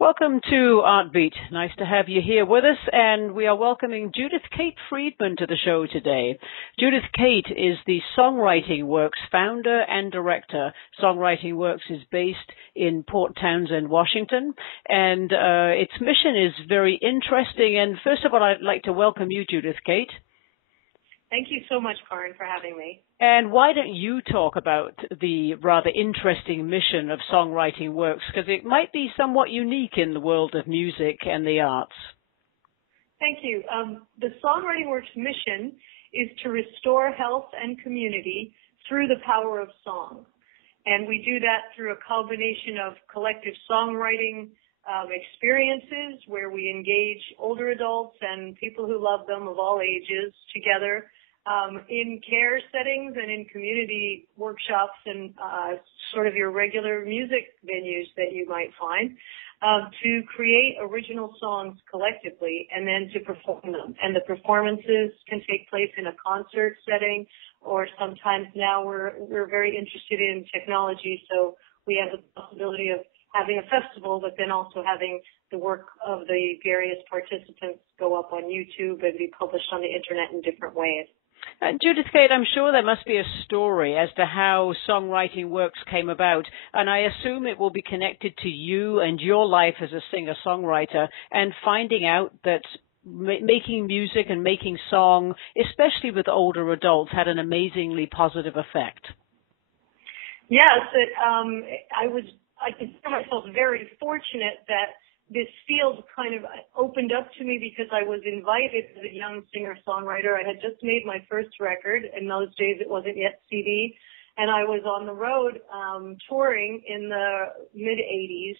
Welcome to Artbeat. Nice to have you here with us, and we are welcoming Judith Kate Friedman to the show today. Judith Kate is the Songwriting Works founder and director. Songwriting Works is based in Port Townsend, Washington, and its mission is very interesting. And first of all, I'd like to welcome you, Judith Kate. Thank you so much, Karen, for having me. And why don't you talk about the rather interesting mission of Songwriting Works, because it might be somewhat unique in the world of music and the arts. Thank you. The Songwriting Works mission is to restore health and community through the power of song. And we do that through a combination of collective songwriting experiences where we engage older adults and people who love them of all ages together in care settings and in community workshops and sort of your regular music venues that you might find to create original songs collectively and then to perform them. And the performances can take place in a concert setting, or sometimes now we're very interested in technology, so we have the possibility of having a festival, but then also having the work of the various participants go up on YouTube and be published on the internet in different ways. Judith Kate, I'm sure there must be a story as to how Songwriting Works came about, and I assume it will be connected to you and your life as a singer-songwriter and finding out that making music and making song, especially with older adults, had an amazingly positive effect. Yes, I consider myself very fortunate that this field kind of opened up to me because I was invited as a young singer-songwriter. I had just made my first record. In those days, it wasn't yet CD. And I was on the road touring in the mid-'80s.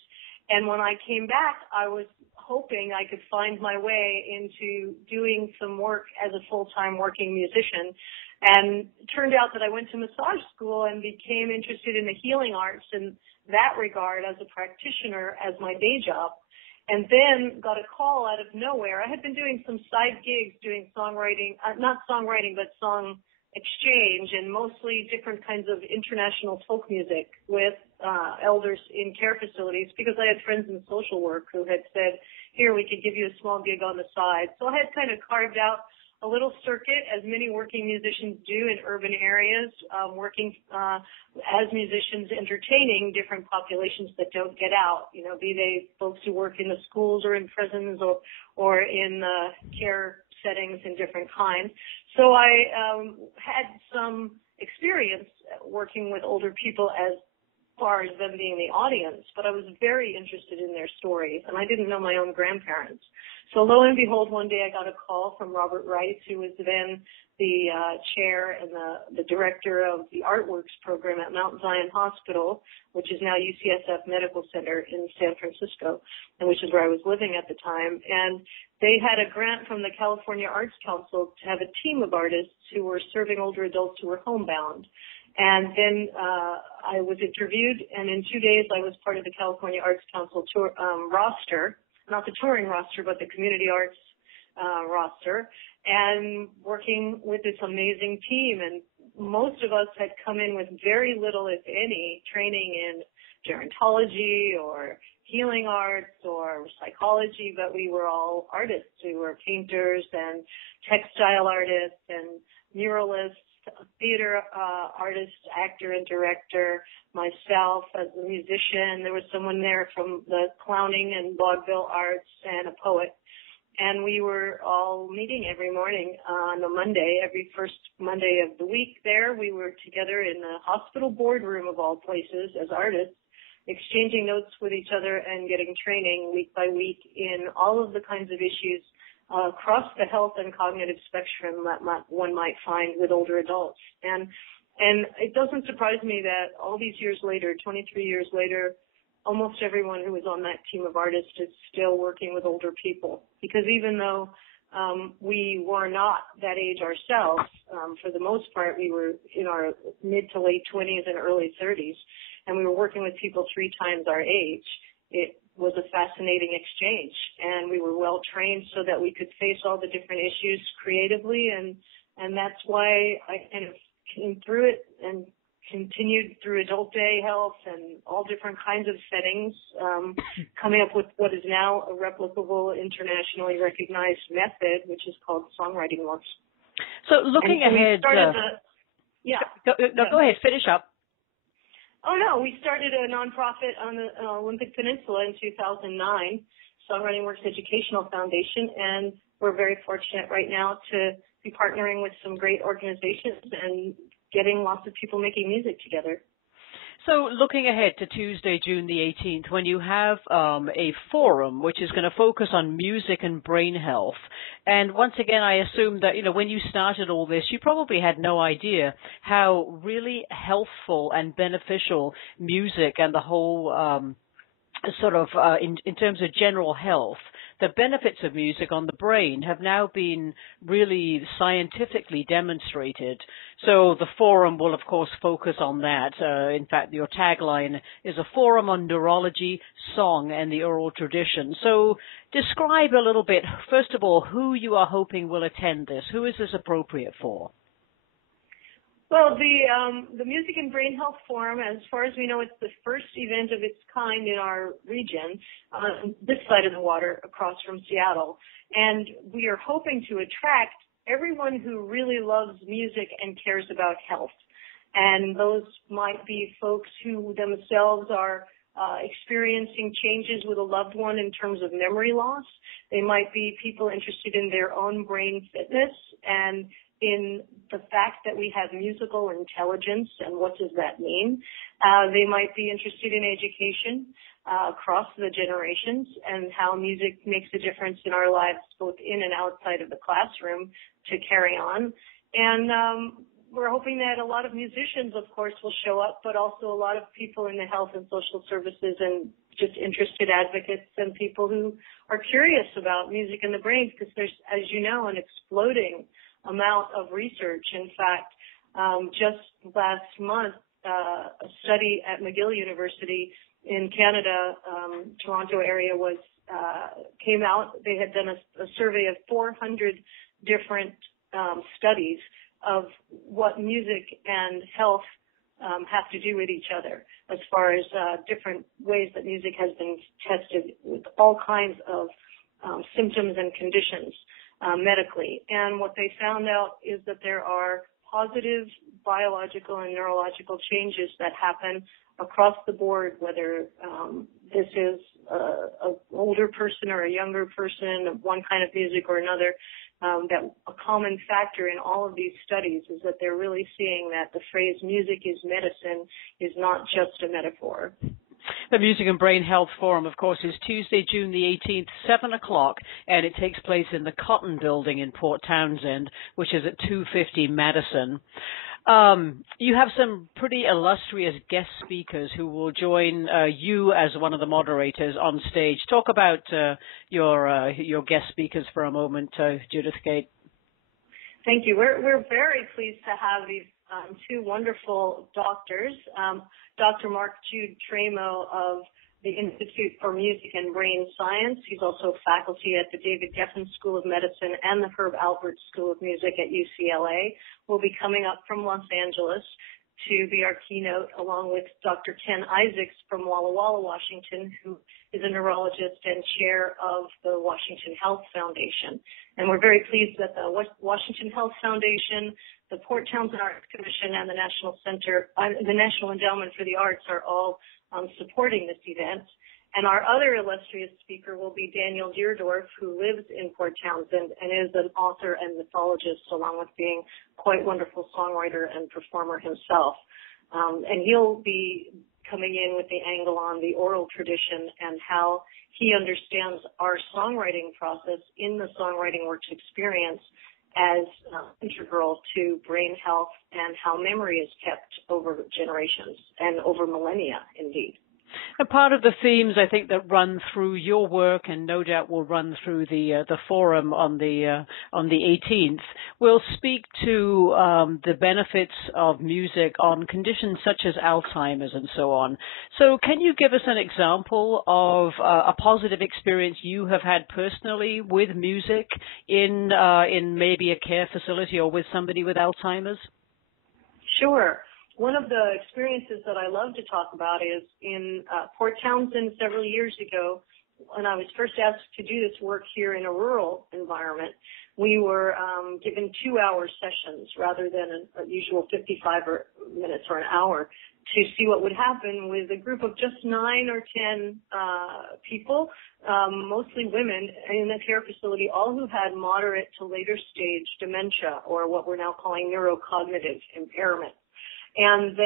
And when I came back, I was hoping I could find my way into doing some work as a full-time working musician. And it turned out that I went to massage school and became interested in the healing arts in that regard as a practitioner as my day job. And then got a call out of nowhere. I had been doing some side gigs doing songwriting, not songwriting, but song exchange, and mostly different kinds of international folk music with elders in care facilities because I had friends in social work who had said, here, we could give you a small gig on the side. So I had kind of carved out a little circuit, as many working musicians do in urban areas, working as musicians, entertaining different populations that don't get out, be they folks who work in the schools or in prisons or in care settings in different kinds. So I had some experience working with older people as far as them being the audience, but I was very interested in their stories, and I didn't know my own grandparents. So lo and behold, one day I got a call from Robert Rice, who was then the chair and the director of the Artworks program at Mount Zion Hospital, which is now UCSF Medical Center in San Francisco, and which is where I was living at the time. And they had a grant from the California Arts Council to have a team of artists who were serving older adults who were homebound. And then I was interviewed, and in 2 days I was part of the California Arts Council tour, roster, not the touring roster, but the community arts roster, and working with this amazing team. And most of us had come in with very little, if any, training in gerontology or healing arts or psychology, but we were all artists. We were painters and textile artists and muralists, theater artist, actor, and director, myself as a musician. There was someone there from the clowning and vaudeville arts and a poet. And we were all meeting every morning on a Monday, every first Monday of the week there. We were together in the hospital boardroom of all places as artists, exchanging notes with each other and getting training week by week in all of the kinds of issues across the health and cognitive spectrum that one might find with older adults. And it doesn't surprise me that all these years later, 23 years later, almost everyone who was on that team of artists is still working with older people. Because even though we were not that age ourselves, for the most part, we were in our mid to late 20s and early 30s, and we were working with people 3 times our age. It was a fascinating exchange, and we were well trained so that we could face all the different issues creatively, and that's why I kind of came through it and continued through adult day health and all different kinds of settings, coming up with what is now a replicable, internationally recognized method, which is called Songwriting Works. So looking ahead, go ahead, finish up. Oh no, we started a nonprofit on the Olympic Peninsula in 2009, Songwriting Works Educational Foundation, and we're very fortunate right now to be partnering with some great organizations and getting lots of people making music together. So looking ahead to Tuesday, June the 18th, when you have a forum which is going to focus on music and brain health, and once again, I assume that, when you started all this, you probably had no idea how really healthful and beneficial music and the whole in terms of general health, the benefits of music on the brain have now been really scientifically demonstrated. So the forum will, of course, focus on that. In fact, your tagline is a forum on neurology, song, and the oral tradition. So describe a little bit, first of all, who you are hoping will attend this. Who is this appropriate for? Well, the Music and Brain Health Forum, as far as we know, it's the first event of its kind in our region, on this side of the water, across from Seattle. And we are hoping to attract everyone who really loves music and cares about health. And those might be folks who themselves are experiencing changes with a loved one in terms of memory loss. They might be people interested in their own brain fitness and in the fact that we have musical intelligence and what does that mean. They might be interested in education across the generations and how music makes a difference in our lives both in and outside of the classroom to carry on. And we're hoping that a lot of musicians, of course, will show up, but also a lot of people in the health and social services and just interested advocates and people who are curious about music and the brain, because there's, as you know, an exploding amount of research. In fact, just last month, a study at McGill University in Canada, Toronto area came out. They had done a survey of 400 different studies of what music and health have to do with each other, as far as different ways that music has been tested with all kinds of symptoms and conditions medically. And what they found out is that there are positive biological and neurological changes that happen across the board, whether this is an older person or a younger person of one kind of music or another. That a common factor in all of these studies is that they're really seeing that the phrase music is medicine is not just a metaphor. The Music and Brain Health Forum, of course, is Tuesday, June the 18th, 7 o'clock, and it takes place in the Cotton Building in Port Townsend, which is at 250 Madison. You have some pretty illustrious guest speakers who will join you as one of the moderators on stage. Talk about your guest speakers for a moment, Judith Kate. Thank you. We're very pleased to have these two wonderful doctors. Dr. Mark Jude Tramo of the Institute for Music and Brain Science. He's also faculty at the David Geffen School of Medicine and the Herb Alpert School of Music at UCLA. Will be coming up from Los Angeles to be our keynote, along with Dr. Ken Isaacs from Walla Walla, Washington, who is a neurologist and chair of the Washington Health Foundation. And we're very pleased that the Washington Health Foundation, the Port Townsend Arts Commission, and the National Endowment for the Arts are all supporting this event. And our other illustrious speaker will be Daniel Deerdorf, who lives in Port Townsend and is an author and mythologist, along with being quite wonderful songwriter and performer himself. And he'll be coming in with the angle on the oral tradition and how he understands our songwriting process in the Songwriting Works experience as integral to brain health and how memory is kept over generations and over millennia, indeed. And part of the themes, I think, that run through your work, and no doubt will run through the forum on the 18th, will speak to the benefits of music on conditions such as Alzheimer's and so on. So, can you give us an example of a positive experience you have had personally with music in maybe a care facility or with somebody with Alzheimer's? Sure. one of the experiences that I love to talk about is in Port Townsend several years ago, when I was first asked to do this work here in a rural environment. We were given 2-hour sessions rather than a usual 55 minutes or an hour to see what would happen with a group of just 9 or 10 people, mostly women in the care facility, all who had moderate to later stage dementia, or what we're now calling neurocognitive impairment. And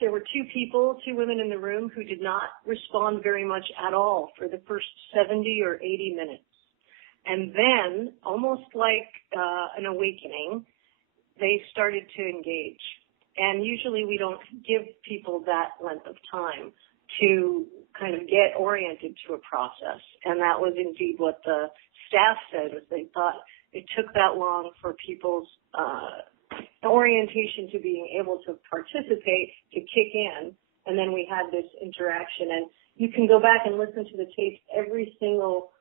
there were 2 women in the room who did not respond very much at all for the first 70 or 80 minutes. And then, almost like an awakening, they started to engage. And usually we don't give people that length of time to kind of get oriented to a process. And that was indeed what the staff said, was they thought it took that long for people's orientation to being able to participate to kick in. And then we had this interaction. And you can go back and listen to the tape. Every single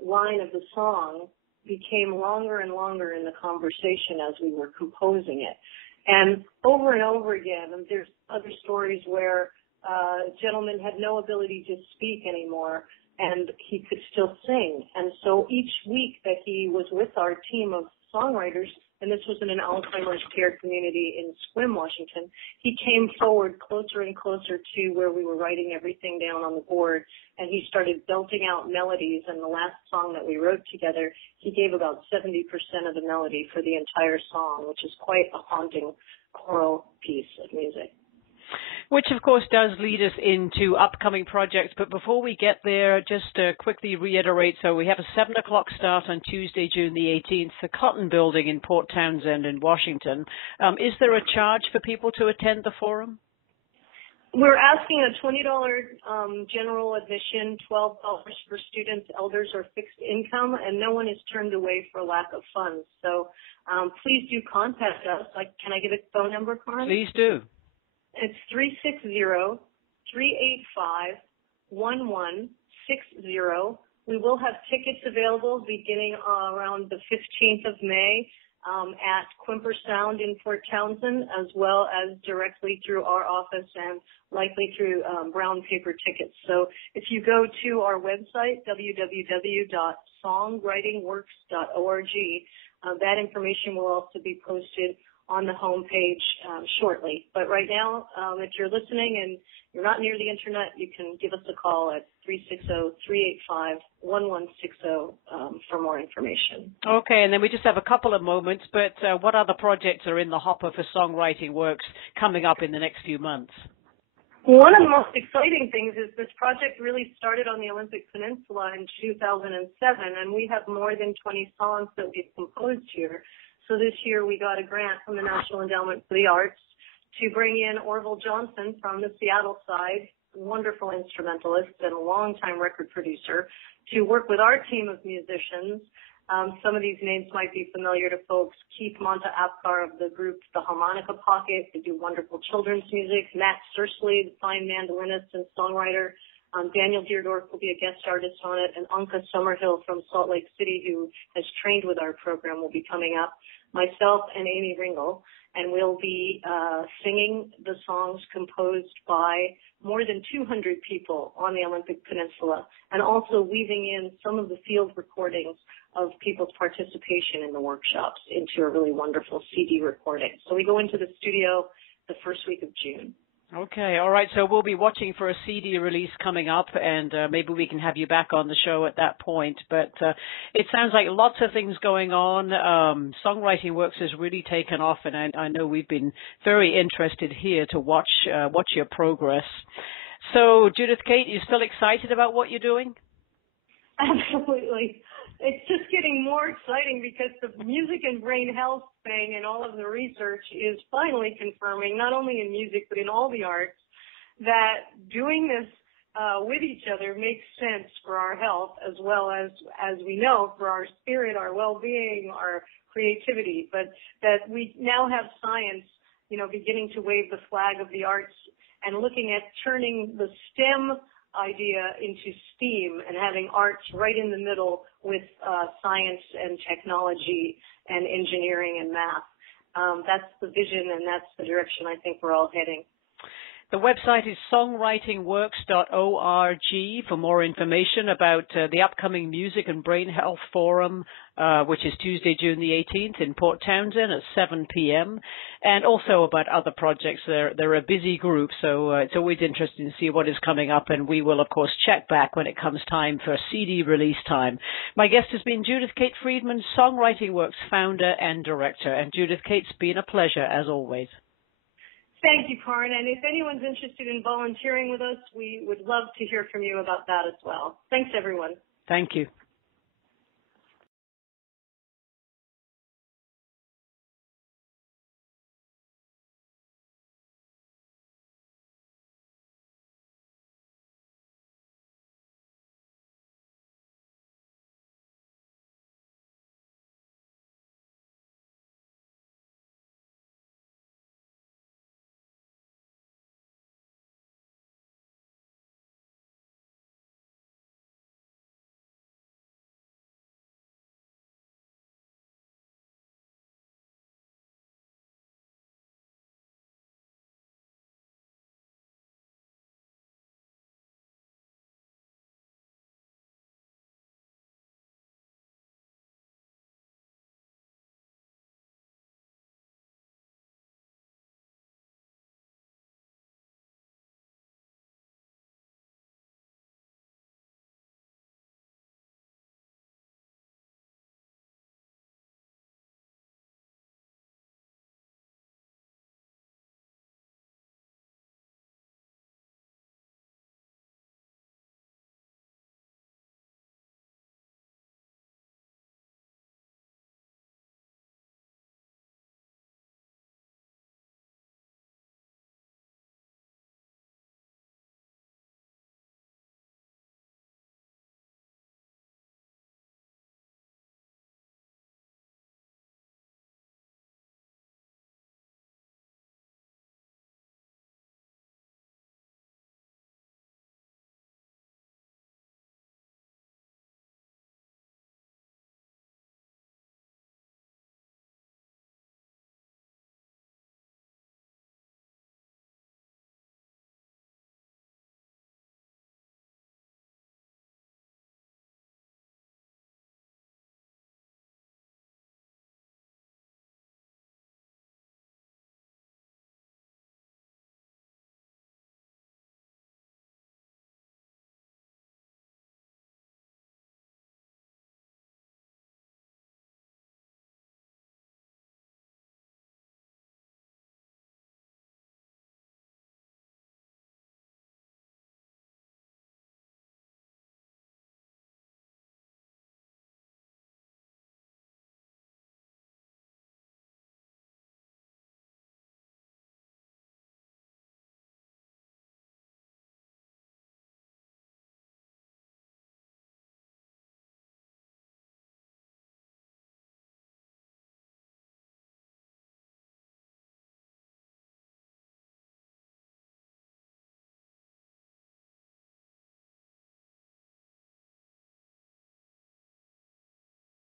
line of the song became longer and longer in the conversation as we were composing it. And over again, and there's other stories where a gentleman had no ability to speak anymore, and he could still sing. And so each week that he was with our team of songwriters, and this was in an Alzheimer's care community in Sequim, Washington, he came forward closer and closer to where we were writing everything down on the board, and he started belting out melodies. And the last song that we wrote together, he gave about 70% of the melody for the entire song, which is quite a haunting choral piece of music. Which, of course, does lead us into upcoming projects. But before we get there, just to quickly reiterate, so we have a 7 o'clock start on Tuesday, June the 18th, the Cotton Building in Port Townsend in Washington. Is there a charge for people to attend the forum? We're asking a $20 general admission, $12 for students, elders, or fixed income, and no one is turned away for lack of funds. So please do contact us. Can I give a phone number, Karen? Please do. It's 360-385-1160. We will have tickets available beginning around the 15th of May at Quimper Sound in Port Townsend, as well as directly through our office and likely through brown paper tickets. So if you go to our website, www.songwritingworks.org, that information will also be posted on the home page shortly. But right now, if you're listening and you're not near the internet, you can give us a call at 360-385-1160 for more information. Okay, and then we just have a couple of moments, but what other projects are in the hopper for Songwriting Works coming up in the next few months? One of the most exciting things is this project really started on the Olympic Peninsula in 2007, and we have more than 20 songs that we've composed here. So this year we got a grant from the National Endowment for the Arts to bring in Orville Johnson from the Seattle side, wonderful instrumentalist and a longtime record producer, to work with our team of musicians. Some of these names might be familiar to folks. Keith Monta-Apkar of the group The Harmonica Pocket. They do wonderful children's music. Matt Sursley, the fine mandolinist and songwriter. Daniel Deerdorf will be a guest artist on it, and Anka Summerhill from Salt Lake City, who has trained with our program, will be coming up. Myself and Amy Ringel, and we'll be singing the songs composed by more than 200 people on the Olympic Peninsula, and also weaving in some of the field recordings of people's participation in the workshops into a really wonderful CD recording. So we go into the studio the first week of June. Okay, all right. So we'll be watching for a CD release coming up, and maybe we can have you back on the show at that point. But it sounds like lots of things going on. Songwriting Works has really taken off, and I know we've been very interested here to watch your progress. So, Judith Kate, you still excited about what you're doing? Absolutely. It's just getting more exciting because the music and brain health thing and all of the research is finally confirming, not only in music but in all the arts, that doing this with each other makes sense for our health as well as we know, for our spirit, our well-being, our creativity. But that we now have science, beginning to wave the flag of the arts and looking at turning the STEM idea into STEAM and having arts right in the middle with science and technology and engineering and math. that's the vision and that's the direction I think we're all heading. The website is songwritingworks.org for more information about the upcoming Music and Brain Health Forum, which is Tuesday, June the 18th in Port Townsend at 7 p.m., and also about other projects. They're a busy group, so it's always interesting to see what is coming up, and we will, of course, check back when it comes time for CD release time. My guest has been Judith Kate Friedman, Songwriting Works founder and director. And Judith Kate, it's been a pleasure, as always. Thank you, Karen. And if anyone's interested in volunteering with us, we would love to hear from you about that as well. Thanks, everyone. Thank you.